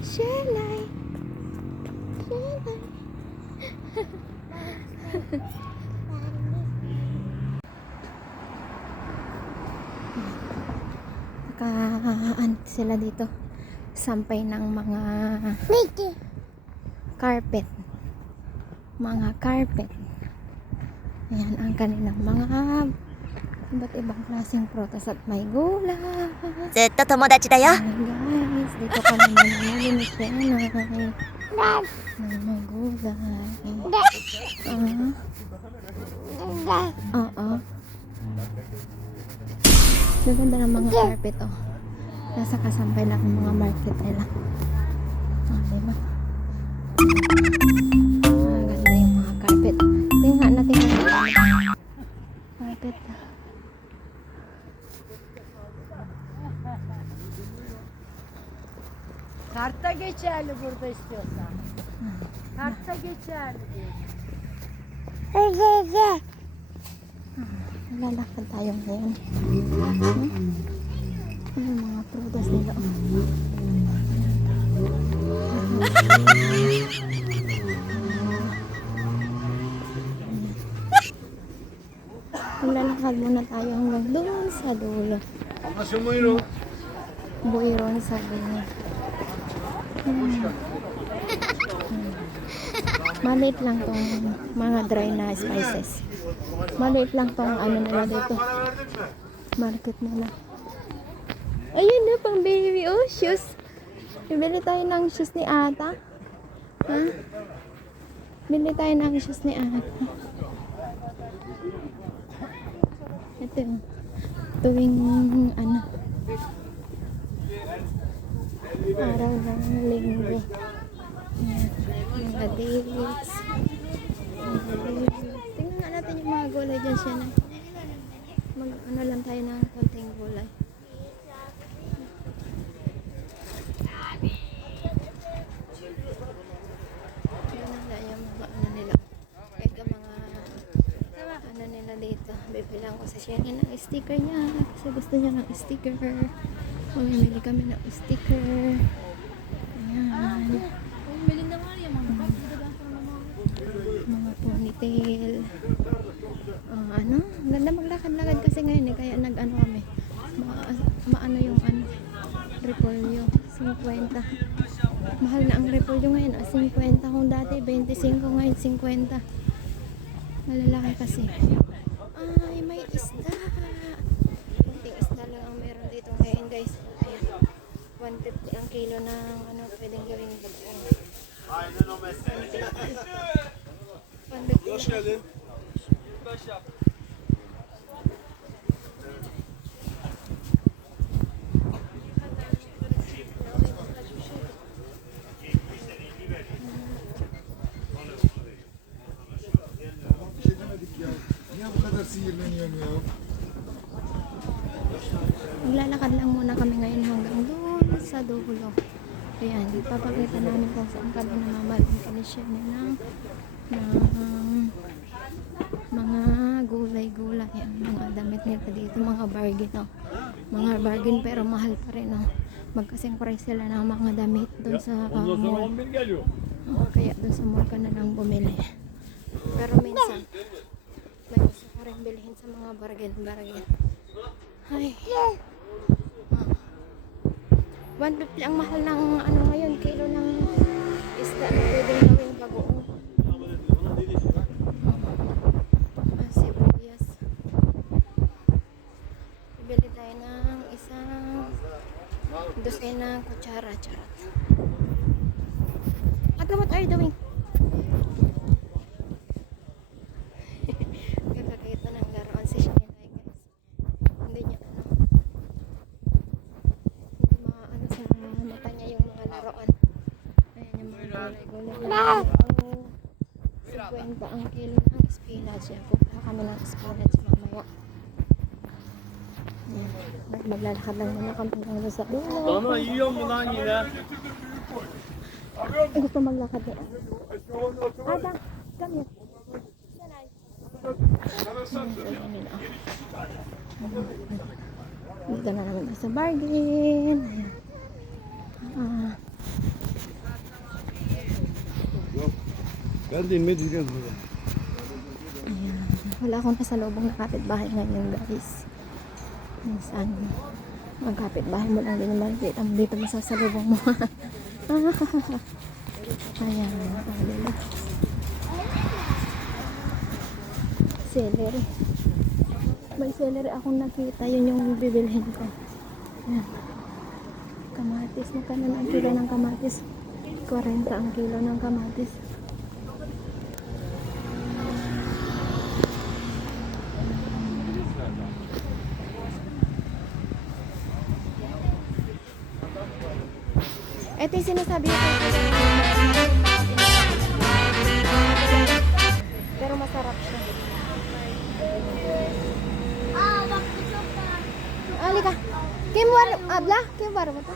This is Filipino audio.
Shelay. Shelay. Nakaaan sila dito. Sampay ng mga carpet. Mga carpet. Ayan ang kanilang mga iba't ibang klaseng prutas at may gulay. ずっと友達だよ。 Ayan guys, dito kami nangyari ni Kenay. Mga gulay. Oo. Gaganda ng mga carpet oh. Nasa kasampay lang ang mga market nila. Diba? Ganda yung mga carpet. Tingnan natin yung carpet. Kartta geçerli burada istiyorsan. Kartta geçerli. Lalakad tayo ngayon. Ano yung mga prutas nila oh. Lalakad muna tayo hanggang doon sa dulo. Buiron sabi niya. Maliit lang tong mga dry na spices. Maliit lang tong ano nila dito. Market nila. Ayun na pang baby. Oh, shoes. Bibili tayo ng shoes ni Ata. Ha? Bili tayo ng shoes ni Ata. Ito yung tuwing ano araw ng linggo. Mga dates. Tingnan nga natin yung mga gulay dyan siya na. Mag ano lang tayo ng konting gulay. Yan na yung mga ano nila. Kahit ka mga ano nila dito. Bibilang ko sa siya ng sticker niya. Kasi gusto niya ng sticker. Mamimili kami ng sticker. Ayan. Mga ponytail. Ano? Ganda maglakad-lakad kasi ngayon eh. Kaya nag-ano kami. Maano yung ano. Repolyo. 50. Mahal na ang repolyo ngayon. 50. Kung dati 25. Ngayon 50. Malalaki kasi. Ay, may isda. Kunting isda lang ang meron dito ngayon guys. Ayan. 150 ang kilo ng ano pwedeng gawing bagoong. Hoş geldin. Bir şey demedik ya. Niye bu kadar sinirleniyorsun ya? Maglalakad lang muna kami ngayon hanggang doon sa dulo. Ayan, papakita namin kung saan kami namamalin kami siya ng mga gulay-gulay. Ayan, mga damit nila dito, mga bargain. Oh. Mga bargain pero mahal pa rin. Oh. Magkasing price sila ng mga damit doon sa mall. Oh, kaya doon sa mall ka na lang bumili. Pero minsan, may gusto ka rin bilhin sa mga bargain. Ay. 150 ang mahal ng ano ngayon, kilo ng isda na pwedeng gawing bagoong. Sibuyas. Bibili tayo ng isang dosenang kutsara. Charot. Ate, what are you doing? Kakakita ng laruan si Shinay guys. Hindi niya maano sa mata niya yung mga laruan. Ayan yung mga gulay-gulay. 50 ang kilo ng spinach. Yan, kukuha kami ng spinach mamaya. Ayan. Maglalakad lang muna kami hanggang sa dulo. Dana yiyor mu lan yine? Gusto maglakad eh. Ada, come here. Dito na naman sa bargain. Ayan. Ben de inmeyi düşünüyorum burada. Ayan. Wala akong pasalubong na kapitbahay ngayon, guys. Minsan, ang kapitbahay mo lang din naman dito masasalubong mo. Ayan. Diba? Celery. May celery akong nakita. Yun yung bibilhin ko. Ayan. Kamatis. Magkano ang kilo ng kamatis? 40 ang kilo ng kamatis. Ito yung sinasabi ko. Pero masarap siya. Alika. Kim war abla? Kim war mo to?